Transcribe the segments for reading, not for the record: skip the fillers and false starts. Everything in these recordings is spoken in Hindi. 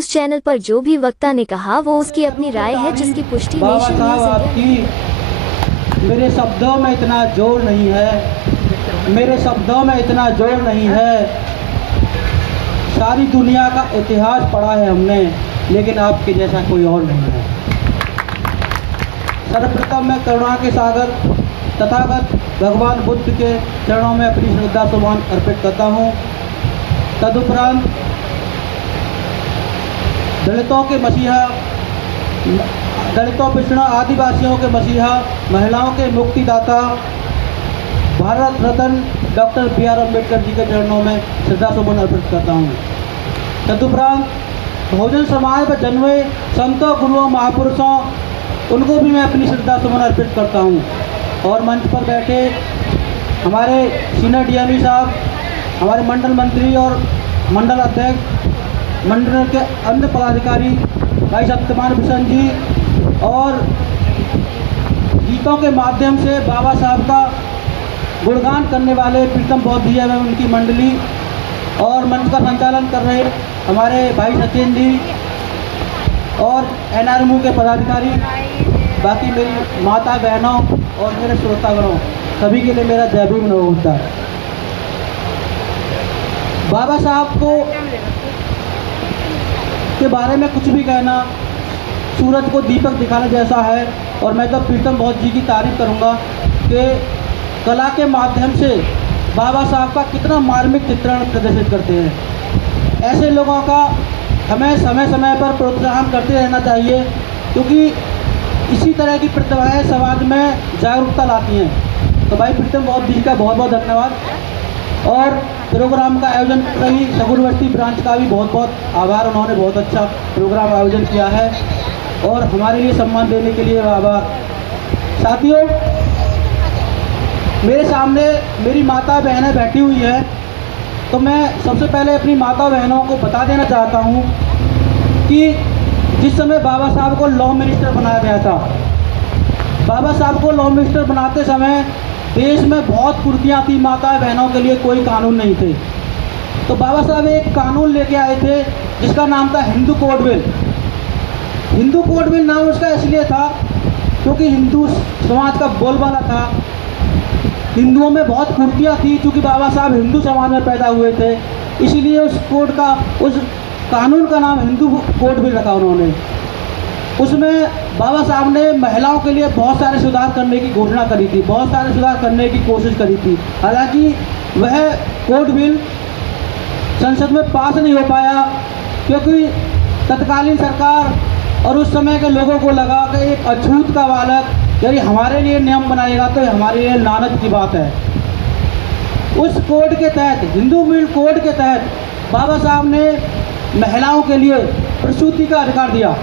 न्यूज चैनल पर जो भी वक्ता ने कहा वो उसकी अपनी राय है, जिसकी पुष्टि नेशन न्यूज आपकी मेरे शब्दों में इतना जोर नहीं है, मेरे शब्दों में इतना जोर नहीं है। सारी दुनिया का इतिहास पढ़ा है हमने, लेकिन आपके जैसा कोई और नहीं है। सर्वप्रथम मैं करुणा के सागर तथागत भगवान बुद्ध के चरणों में अपनी श्रद्धा सुमन अर्पित करता हूँ। तदुपरांत दलितों के मसीहा, दलितों पिछड़ा आदिवासियों के मसीहा, महिलाओं के मुक्तिदाता भारत रत्न डॉक्टर B.R. अम्बेडकर जी के चरणों में श्रद्धा सुमन अर्पित करता हूँ। तदुपरांत बहुजन समाज पर जन्मे संतों, गुरुओं, महापुरुषों, उनको भी मैं अपनी श्रद्धा सुमन अर्पित करता हूँ। और मंच पर बैठे हमारे सीनियर DME साहब, हमारे मंडल मंत्री और मंडल अध्यक्ष, मंडल के अन्य पदाधिकारी भाई सत्यपाल भूषण जी, और गीतों के माध्यम से बाबा साहब का गुणगान करने वाले प्रीतम बौद्ध जी एवं उनकी मंडली, और मंच का संचालन कर रहे हमारे भाई सचिन जी और NRMU के पदाधिकारी, बाकी मेरी माता बहनों और मेरे श्रोतागणों, सभी के लिए मेरा जय भीम नमोबुद्धा। बाबा साहब को के बारे में कुछ भी कहना सूरज को दीपक दिखाने जैसा है। और मैं तो प्रीतम बौद्ध जी की तारीफ करूंगा कि कला के माध्यम से बाबा साहब का कितना मार्मिक चित्रण प्रदर्शित करते हैं। ऐसे लोगों का हमें समय समय पर प्रोत्साहन करते रहना चाहिए, क्योंकि इसी तरह की प्रतिभाएं समाज में जागरूकता लाती हैं। तो भाई प्रीतम बौद्ध जी का बहुत बहुत धन्यवाद। और प्रोग्राम का आयोजन कर रही सगुरवर्ती ब्रांच का भी बहुत बहुत आभार, उन्होंने बहुत अच्छा प्रोग्राम आयोजन किया है और हमारे लिए सम्मान देने के लिए आभार। साथियों, मेरे सामने मेरी माता बहनें बैठी हुई है, तो मैं सबसे पहले अपनी माता बहनों को बता देना चाहता हूँ कि जिस समय बाबा साहब को लॉ मिनिस्टर बनाया गया था, बाबा साहब को लॉ मिनिस्टर बनाते समय देश में बहुत कुर्तियाँ थी, माता बहनों के लिए कोई कानून नहीं थे। तो बाबा साहब एक कानून लेके आए थे जिसका नाम था Hindu code bill. Hindu code bill नाम उसका इसलिए था क्योंकि हिंदू समाज का बोलबाला था। हिंदुओं में बहुत कुर्तियाँ थी, चूँकि बाबा साहब हिंदू समाज में पैदा हुए थे, इसीलिए उस कानून का नाम हिंदू कोड बिल रखा उन्होंने। उसमें बाबा साहब ने महिलाओं के लिए बहुत सारे सुधार करने की घोषणा करी थी, बहुत सारे सुधार करने की कोशिश करी थी। हालांकि वह कोड बिल संसद में पास नहीं हो पाया, क्योंकि तत्कालीन सरकार और उस समय के लोगों को लगा कि एक अछूत का बालक यदि हमारे लिए नियम बनाएगा तो हमारे लिए लानत की बात है। उस कोड के तहत, हिंदू बिल कोड के तहत, बाबा साहब ने महिलाओं के लिए प्रसूति का अधिकार दिया,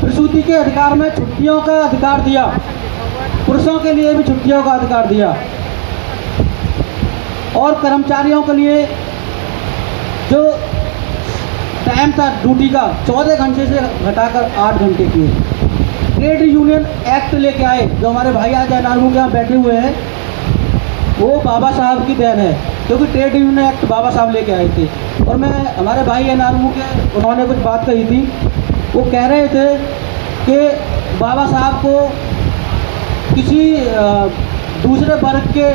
प्रसूति के अधिकार में छुट्टियों का अधिकार दिया, पुरुषों के लिए भी छुट्टियों का अधिकार दिया, और कर्मचारियों के लिए जो टाइम था ड्यूटी का 14 घंटे से घटाकर 8 घंटे किए। ट्रेड यूनियन एक्ट लेके आए, जो हमारे भाई आज NRMU के यहाँ बैठे हुए हैं, वो बाबा साहब की देन है, क्योंकि ट्रेड यूनियन एक्ट बाबा साहब लेके आए थे। और मैं हमारे भाई NRMU के, उन्होंने कुछ बात कही थी, वो कह रहे थे कि बाबा साहब को किसी दूसरे वर्ग के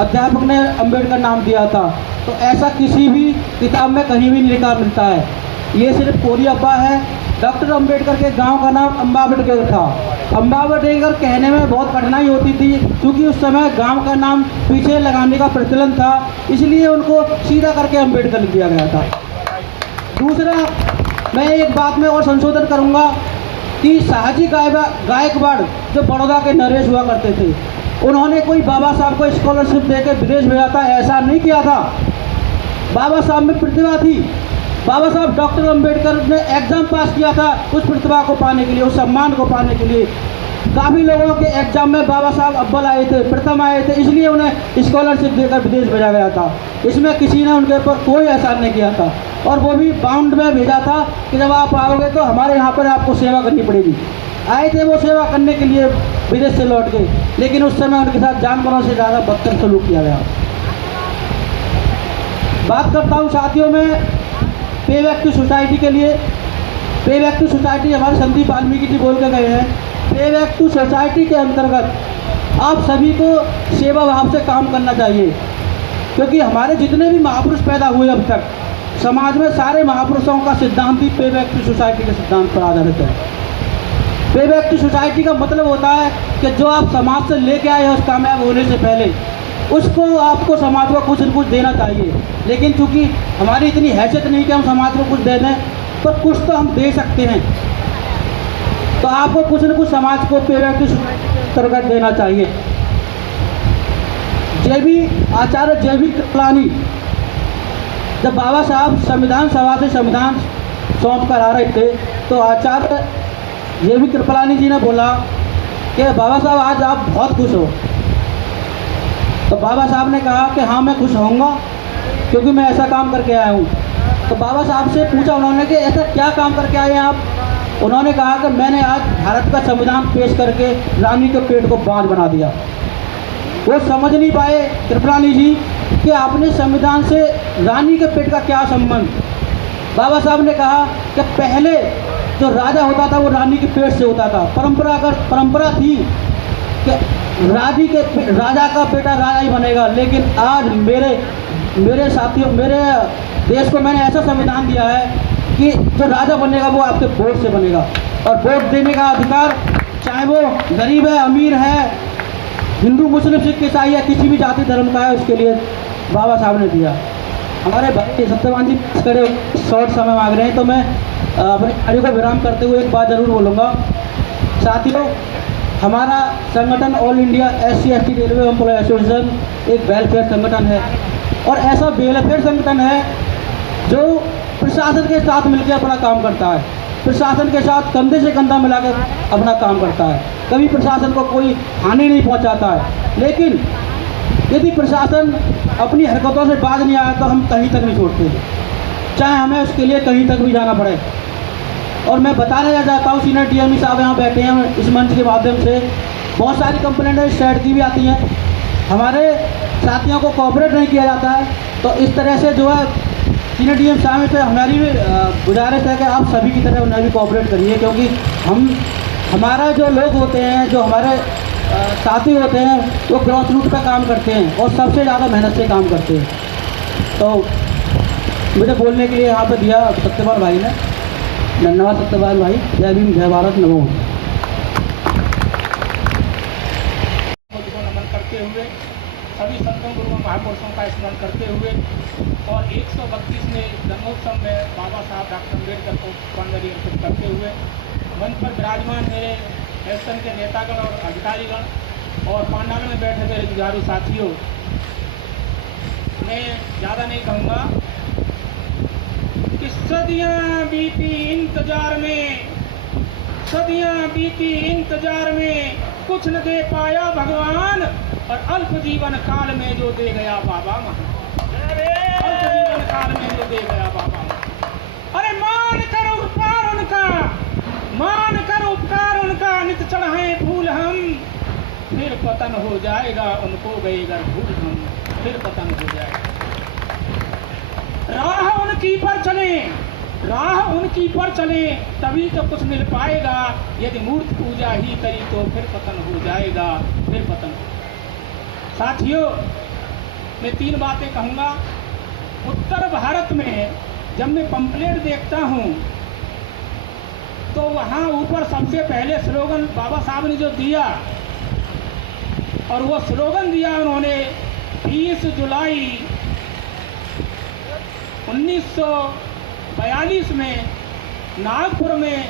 अध्यापक ने अम्बेडकर नाम दिया था, तो ऐसा किसी भी किताब में कहीं भी नहीं लिखा मिलता है। ये सिर्फ कोरी अफवाह है। डॉक्टर अम्बेडकर के गांव का नाम अम्बावटगढ़ था। अम्बावटगढ़ कहने में बहुत कठिनाई होती थी, क्योंकि उस समय गांव का नाम पीछे लगाने का प्रचलन था, इसलिए उनको सीधा करके अम्बेडकर लिख दिया गया था। दूसरा, मैं एक बात में और संशोधन करूंगा कि शाहजी गायकवाड़ जो बड़ौदा के नरेश हुआ करते थे, उन्होंने कोई बाबा साहब को स्कॉलरशिप देकर विदेश भेजा था, ऐसा नहीं किया था। बाबा साहब में प्रतिभा थी। बाबा साहब डॉक्टर अम्बेडकर ने एग्ज़ाम पास किया था उस प्रतिभा को पाने के लिए, उस सम्मान को पाने के लिए। काफ़ी लोगों के एग्जाम में बाबा साहब अव्वल आए थे, प्रथम आए थे, इसलिए उन्हें स्कॉलरशिप देकर विदेश भेजा गया था। इसमें किसी ने उनके ऊपर कोई एहसान नहीं किया था, और वो भी बाउंड में भेजा था कि जब आप आओगे तो हमारे यहाँ पर आपको सेवा करनी पड़ेगी। आए थे वो सेवा करने के लिए विदेश से लौट गए, लेकिन उस समय उनके साथ जानवरों से ज़्यादा बदतर सलूक किया गया। बात करता हूँ साथियों में पे बैक टू सोसाइटी के लिए, पे बैक टू सोसाइटी हमारे संदीप वाल्मीकि जी बोल के गए हैं, पे बैक टू सोसाइटी के अंतर्गत आप सभी को सेवा भाव से काम करना चाहिए, क्योंकि हमारे जितने भी महापुरुष पैदा हुए अब तक समाज में, सारे महापुरुषों का सिद्धांत ही पे बैक टू सोसाइटी के सिद्धांत पर आधारित है। पे बैक टू सोसाइटी का मतलब होता है कि जो आप समाज से लेके आए हैं उस कामयाब होने से पहले, उसको आपको समाज को कुछ न कुछ देना चाहिए। लेकिन चूंकि हमारी इतनी हैसियत नहीं कि हम समाज को कुछ दे दें, तो कुछ तो हम दे सकते हैं, तो आपको कुछ न कुछ समाज को पे बैक टू सोसाइटी के अंतर्गत देना चाहिए। आचार्य JB कृपलानी जब बाबा साहब संविधान सभा से संविधान सौंप कर आ रहे थे, तो आचार्य JB कृपलानी जी ने बोला कि बाबा साहब आज आप बहुत खुश हो। तो बाबा साहब ने कहा कि हाँ मैं खुश होऊंगा, क्योंकि मैं ऐसा काम करके आया हूँ। तो बाबा साहब से पूछा उन्होंने कि ऐसा क्या काम करके आए हैं आप। उन्होंने कहा कि मैंने आज भारत का संविधान पेश करके रानी के पेट को बांझ बना दिया। वो समझ नहीं पाए कृपलानी जी कि आपने संविधान से रानी के पेट का क्या संबंध। बाबा साहब ने कहा कि पहले जो राजा होता था वो रानी के पेट से होता था, परंपरा थी कि राजा का बेटा राजा ही बनेगा। लेकिन आज मेरे साथियों, मेरे देश को मैंने ऐसा संविधान दिया है कि जो राजा बनेगा वो आपके वोट से बनेगा, और वोट देने का अधिकार चाहे वो गरीब है, अमीर है, हिंदू, मुस्लिम, सिख, ईसाई या किसी भी जाति धर्म का है, उसके लिए बाबा साहब ने दिया। हमारे भाई सत्यवान जी खड़े शॉर्ट समय मांग रहे हैं, तो मैं अपने कार्य को विराम करते हुए एक बात जरूर बोलूँगा। साथियों, हमारा संगठन all India SC/ST railway employ association एक वेलफेयर संगठन है, और ऐसा वेलफेयर संगठन है जो प्रशासन के साथ मिलकर अपना काम करता है, प्रशासन के साथ कंधे से कंधा मिलाकर अपना काम करता है, कभी प्रशासन को कोई हानि नहीं पहुंचाता है। लेकिन यदि प्रशासन अपनी हरकतों से बाज नहीं आया तो हम कहीं तक नहीं छोड़ते, चाहे हमें उसके लिए कहीं तक भी जाना पड़े। और मैं बताना चाहता हूँ, सीनियर DME साहब यहाँ बैठे हैं, इस मंच के माध्यम से बहुत सारी कंप्लेंटें स्टेट की भी आती हैं, हमारे साथियों को कोऑपरेट नहीं किया जाता है। तो इस तरह से जो है सीनियर DM साहब से हमारी भी गुजारिश है कि आप सभी की तरह उन्हें भी कोऑपरेट करिए, क्योंकि हमारा जो लोग होते हैं, जो हमारे साथी होते हैं, वो ग्रास रूट पर काम करते हैं और सबसे ज़्यादा मेहनत से काम करते हैं। तो मुझे बोलने के लिए यहाँ पे दिया सत्यपाल भाई ने, धन्यवाद सत्यपाल भाई। जय भीम, जय भारत, नमो। नमन करते हुए, सभी संतों गुरुओं महापुरुषों का स्मरण करते हुए और 132वें जन्मोत्सव में बाबा साहब डॉक्टर अम्बेडकर को पुष्पांजलि अर्पित करते हुए मंच पर विराजमान मेरे एसएन के नेतागण और अधिकारीगण और पांडाल में बैठे मेरे जुझारू साथियों, मैं ज़्यादा नहीं कहूँगा कि सदियाँ बीती इंतजार में, सदियाँ बीती इंतजार में, कुछ न दे पाया भगवान, और अल्प जीवन काल में जो दे गया बाबा महान, अल्प जीवन काल में जो दे गया बाबा महान। अरे मान कर उपकार उनका, मान कर उपकार उनका, नित चढ़ाए फूल हम, फिर पतन हो जाएगा उनको गए घर भूल हम, फिर पतन हो जाएगा। राह उनकी पर चले, राह उनकी पर चले, तभी तो कुछ मिल पाएगा, यदि मूर्ति पूजा ही करी तो फिर पतन हो जाएगा, फिर पतन। साथियों, मैं 3 बातें कहूँगा। उत्तर भारत में जब मैं पंपलेट देखता हूँ तो वहाँ ऊपर सबसे पहले स्लोगन बाबा साहब ने जो दिया, और वो स्लोगन दिया उन्होंने 20 जुलाई 1942 में नागपुर में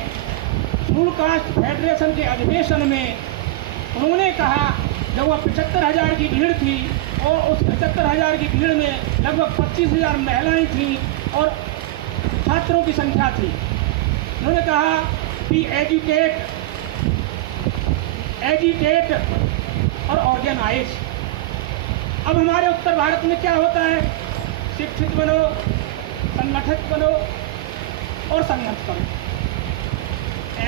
फुल कास्ट फेडरेशन के अधिवेशन में उन्होंने कहा, जब वह 75,000 की भीड़ थी और उस 75,000 की भीड़ में लगभग 25,000 महिलाएं थीं और छात्रों की संख्या थी। उन्होंने कहा कि एजुकेट और ऑर्गेनाइज। अब हमारे उत्तर भारत में क्या होता है, शिक्षित बनो, संगठित बनो और संघर्ष करो।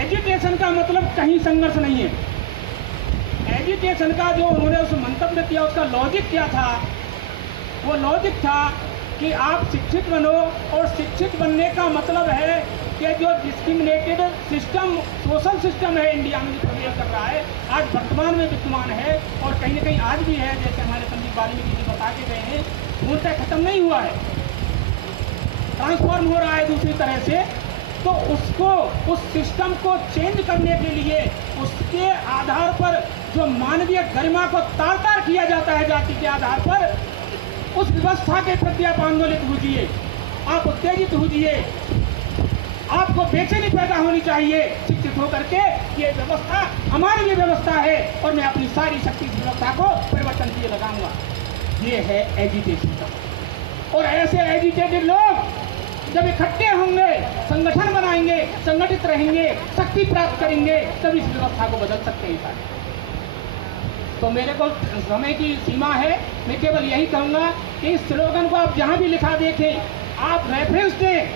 एजुकेशन का मतलब कहीं संघर्ष नहीं है। एजुकेशन का जो उन्होंने उस मंतव्य किया, उसका लॉजिक क्या था? वो लॉजिक था कि आप शिक्षित बनो, और शिक्षित बनने का मतलब है कि जो डिस्क्रिमिनेटेड सिस्टम, सोशल सिस्टम है इंडिया में जो प्रवेश कर रहा है, आज वर्तमान में विद्यमान है और कहीं ना कहीं आज भी है, जैसे हमारे पंडित वाल्मीकि जी बता के गए हैं, पूर्णतः खत्म नहीं हुआ है, ट्रांसफॉर्म हो रहा है दूसरी तरह से। तो उसको, उस सिस्टम को चेंज करने के लिए उसके आधार पर जो मानवीय गरिमा को तार तार किया जाता है जाति के आधार पर, उस व्यवस्था के प्रति आप आंदोलित होइए, आप उत्तेजित होइए, आपको बेचैनी पैदा होनी चाहिए शिक्षित होकर के। ये व्यवस्था हमारी लिए व्यवस्था है और मैं अपनी सारी शक्ति इस व्यवस्था को परिवर्तन के लिए लगाऊंगा। ये है एजिटेशन का। और ऐसे एजिटेटेड लोग जब इकट्ठे होंगे, संगठन बनाएंगे, संगठित रहेंगे, शक्ति प्राप्त करेंगे, तब इस व्यवस्था को बदल सकते हैं सारे। तो मेरे को समय की सीमा है, मैं केवल यही कहूँगा कि इस स्लोगन को आप जहाँ भी लिखा देखें, आप रेफरेंस दें।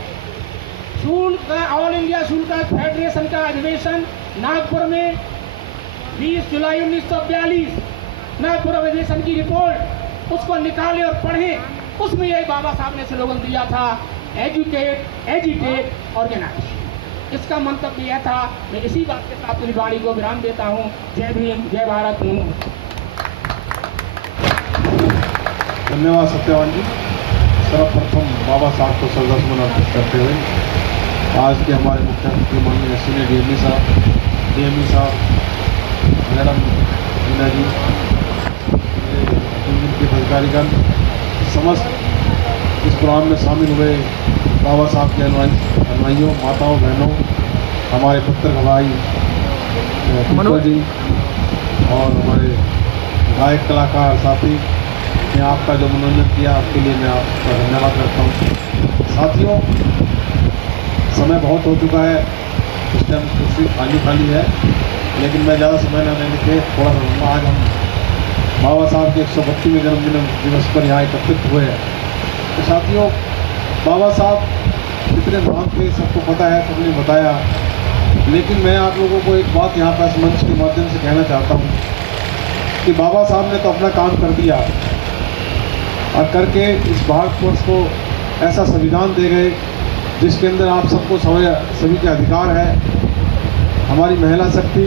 शूल का, ऑल इंडिया शूल का फेडरेशन का अधिवेशन नागपुर में 20 जुलाई 1942, नागपुर अधिवेशन की रिपोर्ट, उसको निकालें और पढ़ें। उसमें यही बाबा साहब ने स्लोगन दिया था, एजुकेट, एजिटेट, ऑर्गेनाइज। इसका मंतव्य यह था। मैं इसी बात के साथ अपनी वाणी को विराम देता हूँ। जय भीम, जय भारत। धन्यवाद सत्यवान जी। सर्वप्रथम बाबा साहब को श्रद्धासुमन अर्पित करते हुए आज के हमारे मुख्यमंत्री माननीय सीनियर डीएमई साहब, मैडम मीना जी, के अधिकारीगण, समस्त इस प्रोग्राम में शामिल हुए बाबा साहब के अनुयायियों, माताओं, बहनों, हमारे पत्रकार भाई पुष्पा जी और हमारे गायक कलाकार साथी ने आपका जो मनोरंजन किया, आपके लिए मैं आपका धन्यवाद करता हूँ। साथियों, समय बहुत हो चुका है, इस टाइम कुर्सी खाली है, लेकिन मैं ज़्यादा समय न लेने के थोड़ा सा आज हम बाबा साहब के 132वें जन्मदिन दिवस पर यहाँ एकत्रित हुए हैं। तो साथियों, बाबा साहब कितने महान थे सबको पता है, सबने बताया, लेकिन मैं आप लोगों को एक बात यहाँ पर इस मंच के माध्यम से कहना चाहता हूँ कि बाबा साहब ने तो अपना काम कर दिया और करके इस भारतवर्ष को ऐसा संविधान दे गए जिसके अंदर आप सबको सभी के अधिकार है। हमारी महिला शक्ति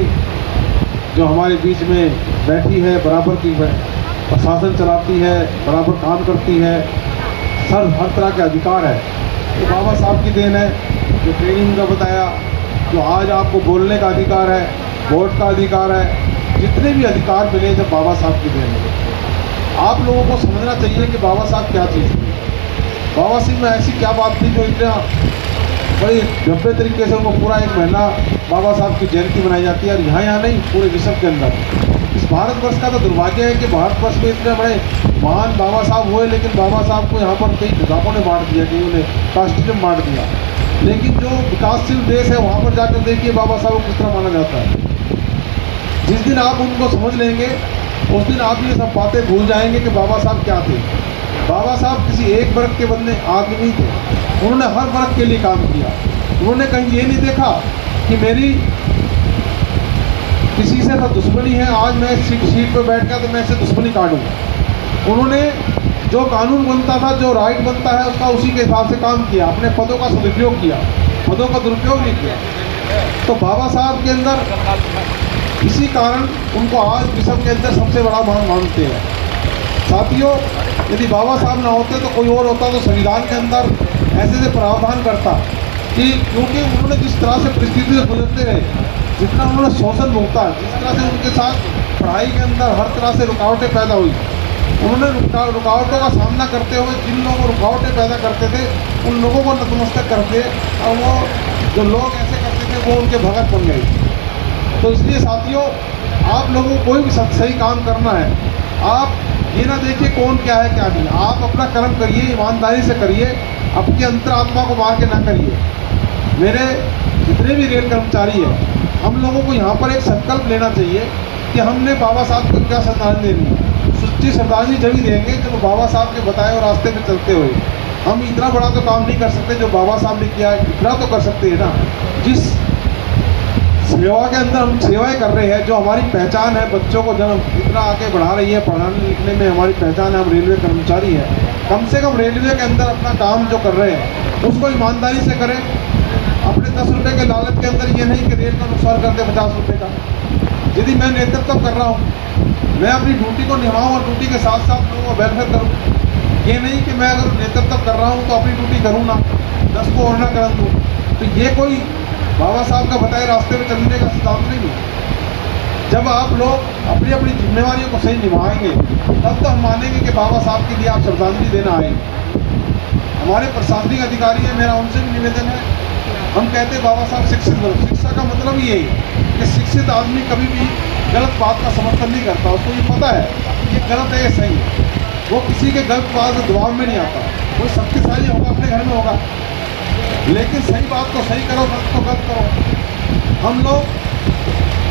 जो हमारे बीच में बैठी है, बराबर की प्रशासन चलाती है, बराबर काम करती है, हर तरह के अधिकार है। तो बाबा साहब की देन है, जो ट्रेनिंग का बताया, जो आज आपको बोलने का अधिकार है, वोट का अधिकार है, जितने भी अधिकार मिले जब बाबा साहब की देन है। आप लोगों को समझना चाहिए कि बाबा साहब क्या चीज़ थी। बाबा सिंह में ऐसी क्या बात थी जो इतना बड़ी भव्य तरीके से उनको पूरा एक महीना बाबा साहब की जयंती मनाई जाती है। और यहाँ नहीं, पूरे विश्व के अंदर। इस भारतवर्ष का तो दुर्भाग्य है कि भारतवर्ष में इतने बड़े महान बाबा साहब हुए, लेकिन बाबा साहब को यहाँ पर कई विभागों ने बांट दिया, कई उन्हें कास्टिज्म बांट दिया। लेकिन जो विकासशील देश है वहाँ पर जाकर देखिए बाबा साहब को किस तरह माना जाता है। जिस दिन आप उनको समझ लेंगे उस दिन आप ये सब बातें भूल जाएंगे कि बाबा साहब क्या थे। बाबा साहब किसी एक वर्ग के बंदे आदमी नहीं थे, उन्होंने हर वर्ग के लिए काम किया। उन्होंने कहीं ये नहीं देखा कि मेरी किसी से तो दुश्मनी है, आज मैं सीट पर बैठ गया तो मैं इससे दुश्मनी काटूंगा। उन्होंने जो कानून बनता था, जो राइट बनता है, उसका उसी के हिसाब से काम किया, अपने पदों का सदुपयोग किया, पदों का दुरुपयोग नहीं किया। तो बाबा साहब के अंदर इसी कारण उनको आज विश्व के अंदर सबसे बड़ा मान मानते हैं। साथियों, यदि बाबा साहब ना होते तो कोई और होता तो संविधान के अंदर ऐसे प्रावधान करता कि क्योंकि उन्होंने जिस तरह से परिस्थिति से गुजरते रहे, जितना उन्होंने शोषण भोगता, जिस तरह से उनके साथ पढ़ाई के अंदर हर तरह से रुकावटें पैदा हुई, उन्होंने रुकावटों का सामना करते हुए जिन लोगों को रुकावटें पैदा करते थे उन लोगों को नतमस्तक करते, और वो जो लोग ऐसे करते थे वो उनके भगत बन गए। तो इसलिए साथियों, आप लोगों को कोई भी सही काम करना है, आप ये ना देखिए कौन क्या है क्या नहीं, आप अपना कर्म करिए, ईमानदारी से करिए, अपनी अंतरात्मा को मार के ना करिए। मेरे जितने भी रेल कर्मचारी हैं, हम लोगों को यहाँ पर एक संकल्प लेना चाहिए कि हमने बाबा साहब को क्या श्रद्धांजलि देनी है। सच्ची श्रद्धांजलि जब देंगे जब बाबा साहब के बताए और रास्ते में चलते हुए। हम इतना बड़ा तो काम नहीं कर सकते जो बाबा साहब ने किया है, इतना तो कर सकते हैं ना। जिस सेवा के अंदर हम सेवाएं कर रहे हैं, जो हमारी पहचान है, बच्चों को जन्म इतना आगे बढ़ा रही है, पढ़ाने लिखने में हमारी पहचान है, हम रेलवे कर्मचारी हैं, कम से कम रेलवे के अंदर अपना काम जो कर रहे हैं उसको ईमानदारी से करें। अपने 10 रुपये के लालच के अंदर ये नहीं कि रेल का नुकसान कर दे 50 रुपये का। यदि मैं नेतृत्व कर रहा हूँ, मैं अपनी ड्यूटी को निभाऊँ और ड्यूटी के साथ साथ लोगों को वेलफेयर करूँ। ये नहीं कि मैं अगर नेतृत्व कर रहा हूँ तो अपनी ड्यूटी करूँ ना, 10 को और ना कर दूँ। तो ये कोई बाबा साहब का बताए रास्ते में चलने का सिद्धांत नहीं है। जब आप लोग अपनी अपनी जिम्मेवारियों को सही निभाएंगे तब तो हम मानेंगे कि बाबा साहब के लिए आप श्रद्धांजलि देना आएंगे। हमारे प्रशासनिक अधिकारी हैं, मेरा उनसे भी निवेदन है, हम कहते हैं बाबा साहब शिक्षित बनो। शिक्षा का मतलब यही है कि शिक्षित आदमी कभी भी गलत बात का समर्थन नहीं करता। उसको ये पता है ये गलत है, ये सही है। वो किसी के गलत बात के दबाव में नहीं आता। वो शक्तिशाली होगा, अपने घर में होगा, लेकिन सही बात को सही करो, गलत को गलत करो। हम लोग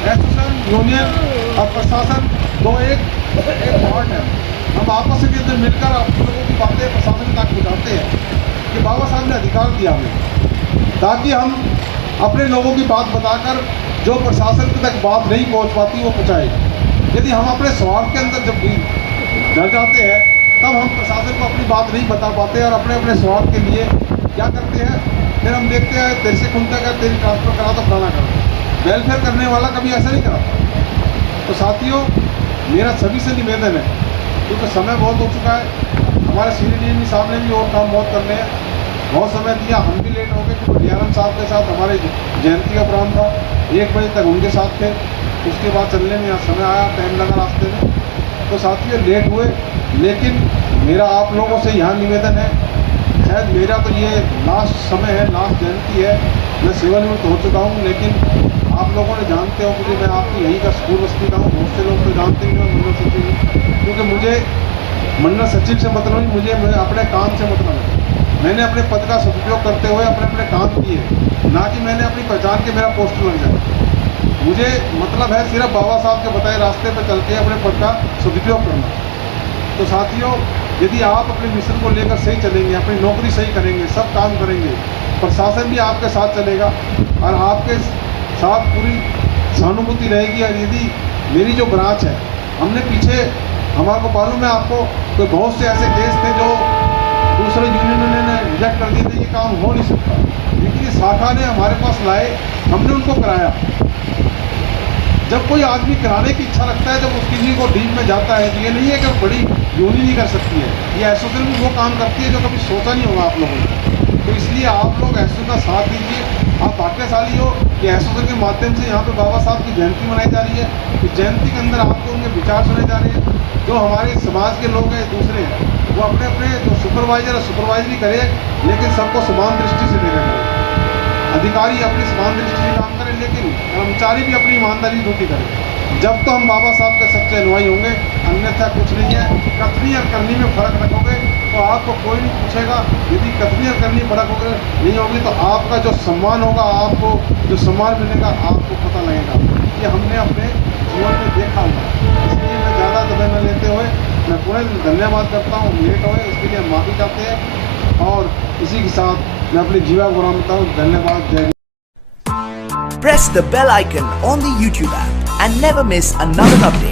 एसोसिएशन, यूनियन और प्रशासन दो एक पार्ट है। हम आपस के अंदर मिलकर आप लोगों की बातें प्रशासन तक पहुँचाते हैं कि बाबा साहब ने अधिकार दिया हमें, ताकि हम अपने लोगों की बात बताकर जो प्रशासन तक बात नहीं पहुँच पाती वो पहुँचाए। यदि हम अपने स्वार्थ के अंदर जब भी डर जाते हैं तब हम प्रशासन को अपनी बात नहीं बता पाते और अपने अपने स्वार्थ के लिए क्या करते हैं, फिर हम देखते हैं तेरे से खुलता कर, तेरी ट्रांसफ़र करा तो फलाना करो। वेलफेयर करने वाला कभी ऐसा नहीं कराता। तो साथियों, मेरा सभी से निवेदन है, क्योंकि समय बहुत हो चुका है, हमारे सीनियर डीएम साहब ने भी और काम बहुत करने हैं, बहुत समय दिया, हम भी लेट हो गए क्योंकि डीआरएम साहब के साथ हमारे जयंती का प्रोग्राम था, 1 बजे तक उनके साथ थे। उसके बाद चलने में समय आया, टाइम लगा रास्ते में, तो साथियों लेट हुए। लेकिन मेरा आप लोगों से यहाँ निवेदन है, शायद मेरा तो ये लास्ट समय है, लास्ट जयंती है, मैं सेवानिवृत्त हो चुका हूँ, लेकिन आप लोगों ने जानते हो कि मैं आपकी यहीं का स्कूल बस्ती का हूँ। बहुत से लोग तो जानते ही नहीं मंडल सचिव हूँ, क्योंकि मुझे मंडल सचिव से मतलब नहीं, मुझे अपने काम से मतलब है। मैंने अपने पद का सदुपयोग करते हुए अपने अपने काम किए, ना कि मैंने अपनी पहचान के मेरा पोस्टर लग जाए। मुझे मतलब है सिर्फ बाबा साहब के बताए रास्ते पर चल के अपने पद का सदुपयोग करना। तो साथियों, यदि आप अपने मिशन को लेकर सही चलेंगे, अपनी नौकरी सही करेंगे, सब काम करेंगे, प्रशासन भी आपके साथ चलेगा और आपके साथ पूरी सहानुभूति रहेगी। और यदि मेरी जो ब्रांच है, हमने पीछे हमारे को मालूम है आपको, तो बहुत से ऐसे केस थे जो दूसरे यूनियन ने रिजेक्ट कर दिए थे, ये काम हो नहीं सकता, लेकिन ये शाखा ने हमारे पास लाए, हमने उनको कराया। जब कोई आदमी कराने की इच्छा रखता है, जब उस किसी को डीप में जाता है, तो ये नहीं है कि बड़ी यूनियन ही कर सकती है, ये एसोसिएशन भी वो काम करती है जो कभी सोचा नहीं होगा आप लोगों ने। तो इसलिए आप लोग एसोसिएशन का साथ दीजिए। आप भाग्यशाली हो कि एसोसिएशन के माध्यम से यहाँ पे बाबा साहब की जयंती मनाई जा रही है। इस जयंती के अंदर आपको उनके विचार सुने जा रहे हैं। जो हमारे समाज के लोग हैं, दूसरे हैं, वो अपने अपने जो सुपरवाइजर है सुपरवाइजरी करे, लेकिन सबको समान दृष्टि से देखा करें। अधिकारी अपनी समान दृष्टि से काम करें, लेकिन कर्मचारी भी अपनी ईमानदारी ड्यूटी करें। जब तो हम बाबा साहब के सच्चे अनुयायी होंगे, अन्यथा कुछ नहीं है। कथनी और करनी में फ़र्क रखोगे तो आपको कोई नहीं पूछेगा। यदि कथनी और करनी फ़र्क होगा नहीं होगी तो आपका जो सम्मान होगा, आपको जो सम्मान मिलेगा, आपको पता लगेगा। ये हमने अपने जीवन में देखा हुआ। इसलिए मैं ज़्यादा समय न लेते हुए मैं पूरे धन्यवाद करता हूँ। लेट हुए इसके लिए हम माफ़ी चाहते हैं और इसी के साथ मैं अपनी जीवा को विराम देता हूँ। धन्यवाद। जय। Press the bell icon on the YouTube app and never miss another update.